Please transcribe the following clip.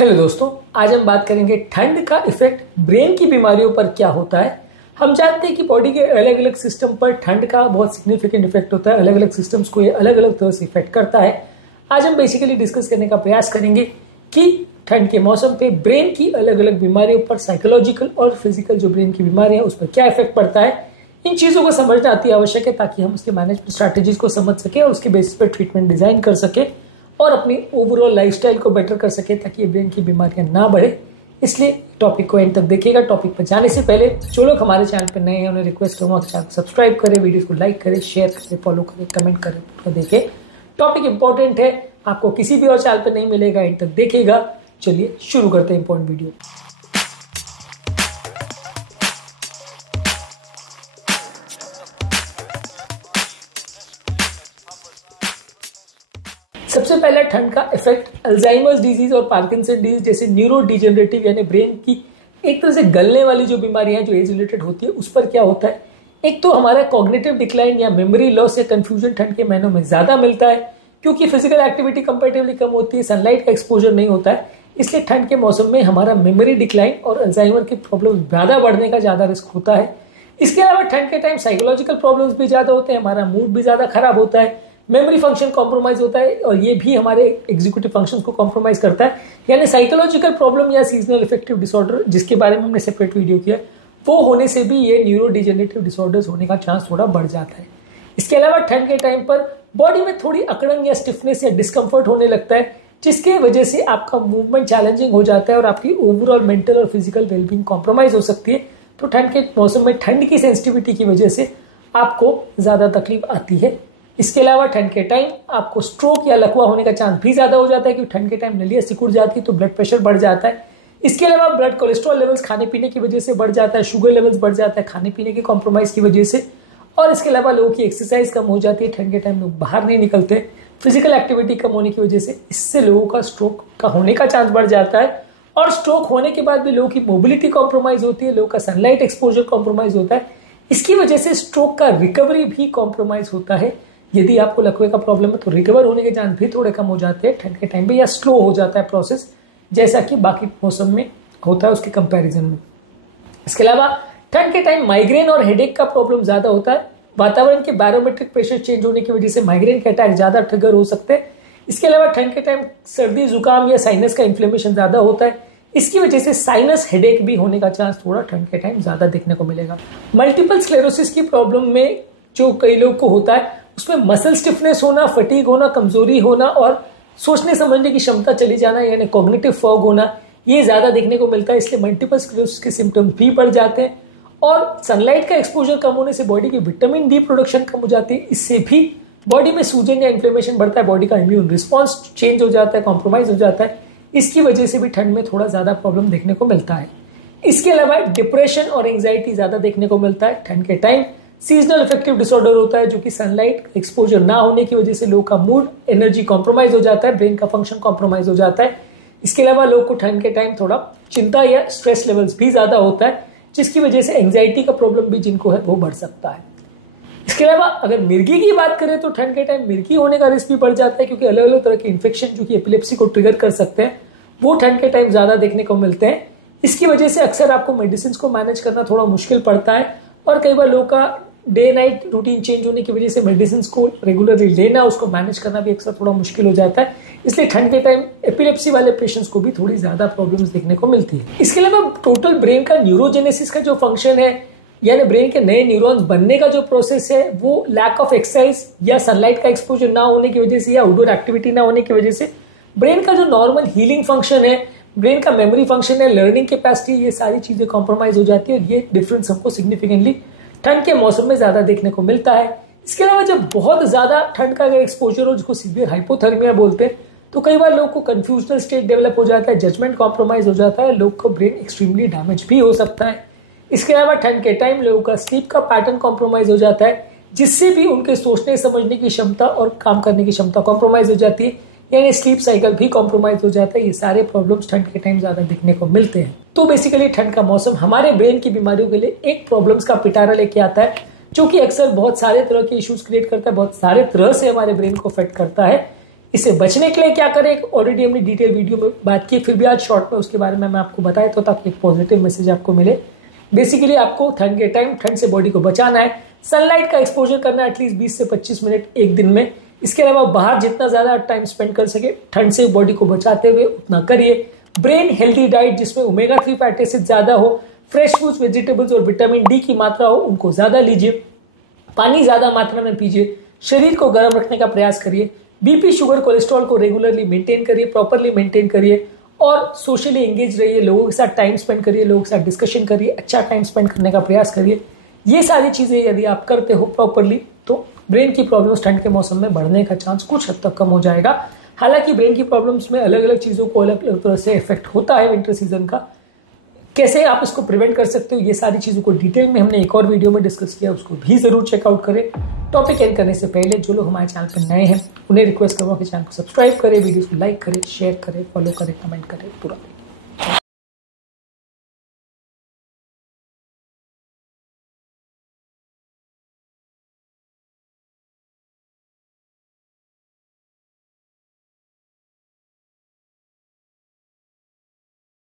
Hello दोस्तों, आज हम बात करेंगे ठंड का इफेक्ट ब्रेन की बीमारियों पर क्या होता है। हम जानते हैं कि बॉडी के अलग अलग सिस्टम पर ठंड का बहुत सिग्निफिकेंट इफेक्ट होता है। अलग अलग सिस्टम्स को ये अलग अलग तरह से इफेक्ट करता है। आज हम बेसिकली डिस्कस करने का प्रयास करेंगे कि ठंड के मौसम पे ब्रेन की अलग अलग बीमारियों पर साइकोलॉजिकल और फिजिकल जो ब्रेन की बीमारियां उस पर क्या इफेक्ट पड़ता है। इन चीजों को समझना अति आवश्यक है ताकि हम उसके मैनेजमेंट स्ट्रैटेजीज को समझ सके और उसके बेसिस पर ट्रीटमेंट डिजाइन कर सके और अपनी ओवरऑल लाइफस्टाइल को बेटर कर सके ताकि ब्रेन की बीमारियां ना बढ़े। इसलिए टॉपिक को एंड तक देखिएगा। टॉपिक पर जाने से पहले जो लोग हमारे चैनल पर नए हैं उन्हें रिक्वेस्ट करूंगा कि चैनल को सब्सक्राइब करें, वीडियो को लाइक करें, शेयर करें, फॉलो करें, कमेंट करें, तो देखें। टॉपिक इंपॉर्टेंट है, आपको किसी भी और चैनल पर नहीं मिलेगा, एंड तक देखिएगा। चलिए शुरू करते हैं इंपॉर्टेंट वीडियो। सबसे पहला ठंड का इफेक्ट अल्जाइमर्स डिजीज और पार्किंसन डिजीज जैसे न्यूरो डिजेनरेटिव यानी ब्रेन की एक तरह से गलने वाली जो बीमारियां जो एज रिलेटेड होती है उस पर क्या होता है। एक तो हमारा कॉग्निटिव डिक्लाइन या मेमोरी लॉस या कंफ्यूजन ठंड के महीनों में ज्यादा मिलता है क्योंकि फिजिकल एक्टिविटी कंपैरेटिवली कम होती है, सनलाइट का एक्सपोजर नहीं होता है। इसलिए ठंड के मौसम में हमारा मेमोरी डिक्लाइन और अल्जाइमर की प्रॉब्लम ज्यादा बढ़ने का ज्यादा रिस्क होता है। इसके अलावा ठंड के टाइम साइकोलॉजिकल प्रॉब्लम्स भी ज्यादा होते हैं, हमारा मूड भी ज्यादा खराब होता है, मेमोरी फंक्शन कॉम्प्रोमाइज होता है और ये भी हमारे एग्जीक्यूटिव फंक्शंस को कॉम्प्रोमाइज करता है। यानी साइकोलॉजिकल प्रॉब्लम या सीजनल इफेक्टिव डिसऑर्डर जिसके बारे में हमने सेपरेट वीडियो किया, वो होने से भी ये न्यूरो डिजेनरेटिव डिसऑर्डर्स होने का चांस थोड़ा बढ़ जाता है। इसके अलावा ठंड के टाइम पर बॉडी में थोड़ी अकड़न या स्टिफनेस या डिस्कम्फर्ट होने लगता है जिसके वजह से आपका मूवमेंट चैलेंजिंग हो जाता है और आपकी ओवरऑल मेंटल और फिजिकल वेलबींग कॉम्प्रोमाइज हो सकती है। तो ठंड के मौसम में ठंड की सेंसिटिविटी की वजह से आपको ज्यादा तकलीफ आती है। इसके अलावा ठंड के टाइम आपको स्ट्रोक या लकवा होने का चांस भी ज्यादा हो जाता है क्योंकि ठंड के टाइम नलियां सिकुड़ जाती है तो ब्लड प्रेशर बढ़ जाता है। इसके अलावा ब्लड कोलेस्ट्रॉल लेवल्स खाने पीने की वजह से बढ़ जाता है, शुगर लेवल्स बढ़ जाता है खाने पीने के कॉम्प्रोमाइज की वजह से। और इसके अलावा लोगों की एक्सरसाइज कम हो जाती है, ठंड के टाइम लोग बाहर नहीं निकलते, फिजिकल एक्टिविटी कम होने की वजह से इससे लोगों का स्ट्रोक का होने का चांस बढ़ जाता है। और स्ट्रोक होने के बाद भी लोगों की मोबिलिटी कॉम्प्रोमाइज होती है, लोगों का सनलाइट एक्सपोजर कॉम्प्रोमाइज होता है। इसकी वजह से स्ट्रोक का रिकवरी भी कॉम्प्रोमाइज होता है। यदि आपको लकवे का प्रॉब्लम है तो रिकवर होने के चांस भी थोड़े कम हो जाते हैं ठंड के टाइम पे, या स्लो हो जाता है प्रोसेस जैसा कि बाकी मौसम में होता है उसके कंपैरिजन में। इसके अलावा ठंड के टाइम माइग्रेन और हेडेक का प्रॉब्लम ज्यादा होता है। वातावरण के बैरोमेट्रिक प्रेशर चेंज होने की वजह से माइग्रेन के अटैक ज्यादा ट्रिगर हो सकते हैं। इसके अलावा ठंड के टाइम सर्दी जुकाम या साइनस का इन्फ्लेमेशन ज्यादा होता है। इसकी वजह से साइनस हेडेक भी होने का चांस थोड़ा ठंड के टाइम ज्यादा देखने को मिलेगा। मल्टीपल स्क्लेरोसिस की प्रॉब्लम में जो कई लोग को होता है उसमें मसल स्टिफनेस होना, फटीग होना, कमजोरी होना और सोचने समझने की क्षमता चली जाना यानी कॉग्निटिव फॉग होना, ये ज्यादा देखने को मिलता है। इसलिए मल्टीपल स्क्लेरोसिस के सिम्टम्स भी बढ़ जाते हैं। और सनलाइट का एक्सपोजर कम होने से बॉडी की विटामिन डी प्रोडक्शन कम हो जाती है, इससे भी बॉडी में सूजन या इन्फ्लेमेशन बढ़ता है, बॉडी का इम्यून रिस्पॉन्स चेंज हो जाता है, कॉम्प्रोमाइज हो जाता है। इसकी वजह से भी ठंड में थोड़ा ज्यादा प्रॉब्लम देखने को मिलता है। इसके अलावा डिप्रेशन और एंग्जाइटी ज्यादा देखने को मिलता है ठंड के टाइम। सीजनल इफेक्टिव डिसऑर्डर होता है जो कि सनलाइट एक्सपोजर ना होने की वजह से लोगों का मूड, एनर्जी कॉम्प्रोमाइज हो जाता है, ब्रेन का फंक्शन कॉम्प्रोमाइज हो जाता है। इसके अलावा लोगों को ठंड के टाइम थोड़ा चिंता या स्ट्रेस लेवल्स भी ज्यादा होता है जिसकी वजह से एंग्जाइटी का प्रॉब्लम भी जिनको है वो बढ़ सकता है। इसके अलावा अगर मिर्गी की बात करें तो ठंड के टाइम मिर्गी होने का रिस्क भी बढ़ जाता है क्योंकि अलग अलग तरह के इन्फेक्शन जो कि एपिलेप्सी को ट्रिगर कर सकते हैं वो ठंड के टाइम ज्यादा देखने को मिलते हैं। इसकी वजह से अक्सर आपको मेडिसिन को मैनेज करना थोड़ा मुश्किल पड़ता है और कई बार लोगों का डे नाइट रूटीन चेंज होने की वजह से मेडिसिन को रेगुलरली लेना, उसको मैनेज करना भी अक्सर थोड़ा मुश्किल हो जाता है। इसलिए ठंड के टाइम एपिलेप्सी वाले पेशेंट्स को भी थोड़ी ज्यादा प्रॉब्लम्स देखने को मिलती है। इसके अलावा टोटल ब्रेन का न्यूरोजेनेसिस का जो फंक्शन है यानी ब्रेन के नए न्यूरॉन्स बनने का जो प्रोसेस है वो लैक ऑफ एक्सरसाइज या सनलाइट का एक्सपोजर ना होने की वजह से या आउटडोर एक्टिविटी ना होने की वजह से ब्रेन का जो नॉर्मल हीलिंग फंक्शन है, ब्रेन का मेमोरी फंक्शन है, लर्निंग कैपेसिटी, ये सारी चीजें कॉम्प्रोमाइज हो जाती है और ये डिफरेंस हमको सिग्निफिकेंटली ठंड के मौसम में ज्यादा देखने को मिलता है। इसके अलावा जब बहुत ज्यादा ठंड का अगर एक्सपोजर हो जिसको सीवियर हाइपोथर्मिया बोलते हैं तो कई बार लोग को कंफ्यूजनल स्टेट डेवलप हो जाता है, जजमेंट कॉम्प्रोमाइज हो जाता है, लोग को ब्रेन एक्सट्रीमली डैमेज भी हो सकता है। इसके अलावा ठंड के टाइम लोगों का स्लीप का पैटर्न कॉम्प्रोमाइज हो जाता है जिससे भी उनके सोचने समझने की क्षमता और काम करने की क्षमता कॉम्प्रोमाइज हो जाती है, यानी स्लीप साइकिल भी कॉम्प्रोमाइज हो जाता है। ये सारे प्रॉब्लम्स ठंड के टाइम ज्यादा देखने को मिलते हैं। तो बेसिकली ठंड का मौसम हमारे ब्रेन की बीमारियों के लिए एक प्रॉब्लम्स का पिटारा लेके आता है जो कि अक्सर बहुत सारे तरह के इश्यूज क्रिएट करता है, बहुत सारे तरह से हमारे ब्रेन को अफेक्ट करता है। इससे बचने के लिए क्या करें, ऑलरेडी हमने डिटेल वीडियो में बात की, फिर भी आज शॉर्ट में उसके बारे में मैं आपको बताया तो ताकि एक पॉजिटिव मैसेज आपको मिले। बेसिकली आपको ठंड के टाइम ठंड से बॉडी को बचाना है, सनलाइट का एक्सपोजर करना है एटलीस्ट 20 से 25 मिनट एक दिन में। इसके अलावा बाहर जितना ज्यादा टाइम स्पेंड कर सके ठंड से बॉडी को बचाते हुए उतना करिए। ब्रेन हेल्दी डाइट जिसमें ओमेगा 3 फैटी एसिड ज्यादा हो, फ्रेश फ्रूट्स वेजिटेबल्स और विटामिन डी की मात्रा हो उनको ज्यादा लीजिए, पानी ज्यादा मात्रा में पीजिए, शरीर को गर्म रखने का प्रयास करिए, बीपी शुगर कोलेस्ट्रॉल को रेगुलरली मेंटेन करिए, प्रॉपरली मेंटेन करिए और सोशली एंगेज रहिए, लोगों के साथ टाइम स्पेंड करिए, लोगों के साथ डिस्कशन करिए, अच्छा टाइम स्पेंड करने का प्रयास करिए। ये सारी चीजें यदि आप करते हो प्रॉपरली तो ब्रेन की प्रॉब्लम्स ठंड के मौसम में बढ़ने का चांस कुछ हद तक कम हो जाएगा। हालांकि ब्रेन की प्रॉब्लम्स में अलग अलग चीजों को अलग अलग तरह से इफेक्ट होता है विंटर सीजन का, कैसे आप इसको प्रिवेंट कर सकते हो ये सारी चीजों को डिटेल में हमने एक और वीडियो में डिस्कस किया, उसको भी जरूर चेकआउट करें। टॉपिक एंड करने से पहले जो लोग हमारे चैनल पर नए हैं उन्हें रिक्वेस्ट करूंगा कि चैनल को सब्सक्राइब करें, वीडियोस को लाइक करें, शेयर करें, फॉलो करें, कमेंट करें पूरा।